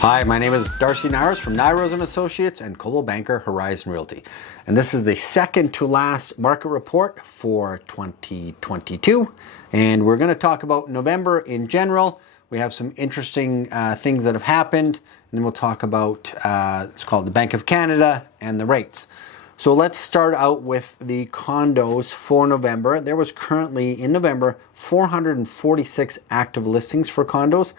Hi, my name is Darcy Nyros from Nyros & Associates and Coldwell Banker Horizon Realty. And this is the second to last market report for 2022. And we're going to talk about November in general. We have some interesting things that have happened. And then we'll talk about, it's called the Bank of Canada and the rates. So let's start out with the condos for November. There was currently in November 446 active listings for condos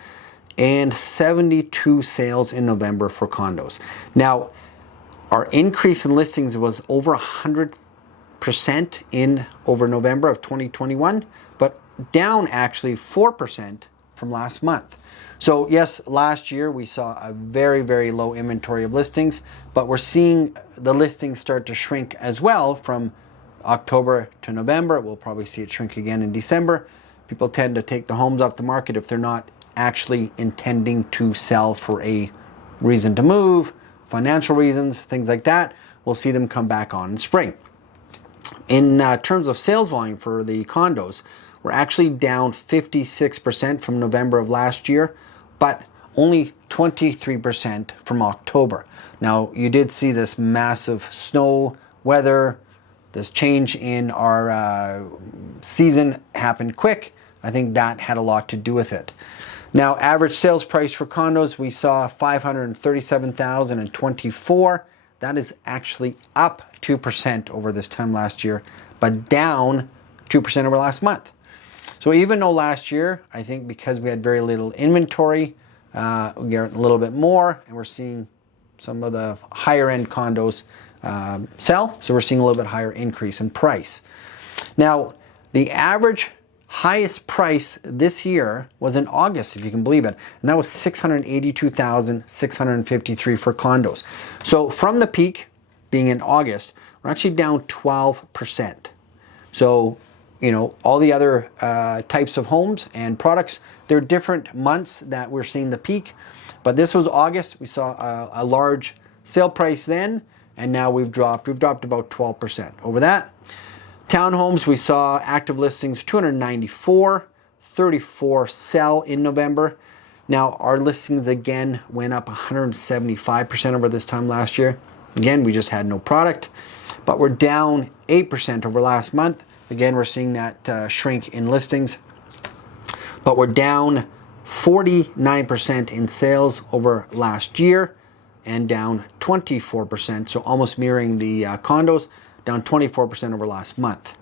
and 72 sales in November for condos. Now, our increase in listings was over 100% in over November of 2021, but down actually 4% from last month. So yes, last year we saw a very, very low inventory of listings, but we're seeing the listings start to shrink as well from October to November. We'll probably see it shrink again in December. People tend to take the homes off the market if they're not actually intending to sell for a reason to move, financial reasons, things like that. We'll see them come back on in spring. In terms of sales volume for the condos, we're actually down 56% from November of last year, but only 23% from October. Now, you did see this massive snow weather, this change in our season happened quick. I think that had a lot to do with it. Now, average sales price for condos, we saw $537,024. That is actually up 2% over this time last year, but down 2% over last month. So even though last year, I think because we had very little inventory, we got a little bit more, and we're seeing some of the higher end condos sell. So we're seeing a little bit higher increase in price. Now, the average highest price this year was in August, if you can believe it, and that was $682,653 for condos. So from the peak being in August, we're actually down 12%. So, you know, all the other types of homes and products, they're different months that we're seeing the peak, but this was August. We saw a large sale price then, and now we've dropped about 12% over that. Townhomes, we saw active listings 294, 34 sell in November. Now, our listings again went up 175% over this time last year. Again, we just had no product, but we're down 8% over last month. Again, we're seeing that shrink in listings, but we're down 49% in sales over last year and down 24%, so almost mirroring the condos, down 24% over last month.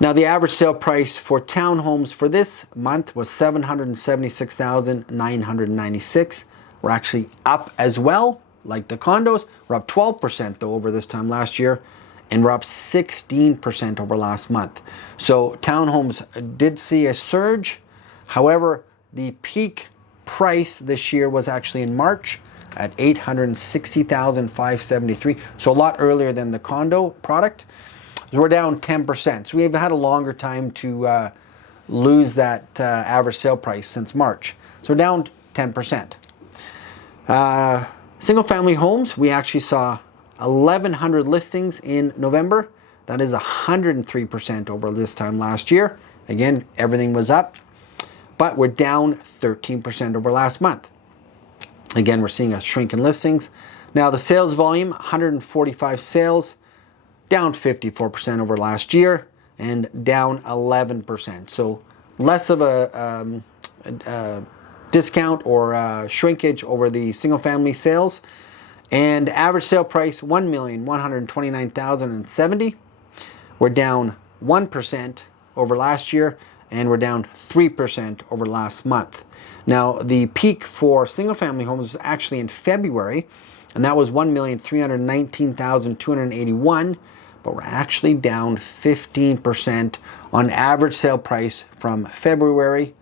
Now, the average sale price for townhomes for this month was $776,996. We're actually up as well, like the condos. We're up 12% though over this time last year, and we're up 16% over last month. So townhomes did see a surge. However, the peak price this year was actually in March at $860,573, so a lot earlier than the condo product. So we're down 10%. So we've had a longer time to lose that average sale price since March. So we're down 10%. Single family homes, we actually saw 1,100 listings in November. That is 103% over this time last year. Again, everything was up, but we're down 13% over last month. Again, we're seeing a shrink in listings. Now, the sales volume, 145 sales, down 54% over last year and down 11%. So less of a discount or shrinkage over the single family sales. And average sale price, $1,129,070. We're down 1% over last year, and we're down 3% over last month. Now, the peak for single-family homes was actually in February, and that was $1,319,281, but we're actually down 15% on average sale price from February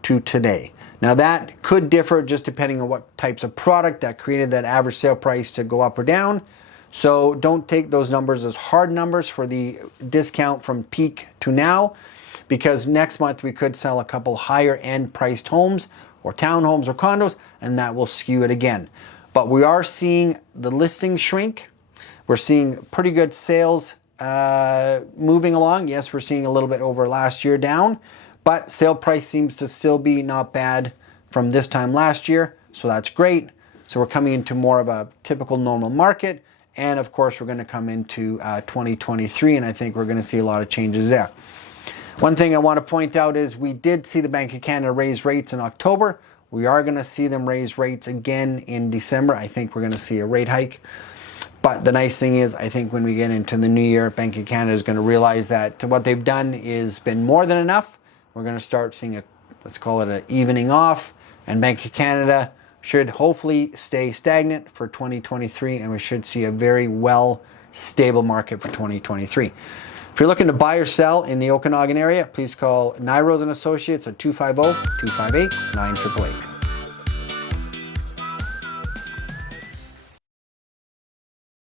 to today. Now, that could differ just depending on what types of product that created that average sale price to go up or down. So don't take those numbers as hard numbers for the discount from peak to now, because next month we could sell a couple higher end priced homes or townhomes or condos, and that will skew it again. But we are seeing the listings shrink. We're seeing pretty good sales moving along. Yes, we're seeing a little bit over last year down, but sale price seems to still be not bad from this time last year. so that's great. So we're coming into more of a typical normal market. And of course, we're going to come into 2023, and I think we're going to see a lot of changes there. One thing I want to point out is we did see the Bank of Canada raise rates in October. We are going to see them raise rates again in December. I think we're going to see a rate hike. But the nice thing is, I think when we get into the new year, Bank of Canada is going to realize that what they've done is been more than enough. We're going to start seeing let's call it an evening off, and Bank of Canada should hopefully stay stagnant for 2023, and we should see a very stable market for 2023. If you're looking to buy or sell in the Okanagan area, please call Nyros and Associates at 250-258-9888.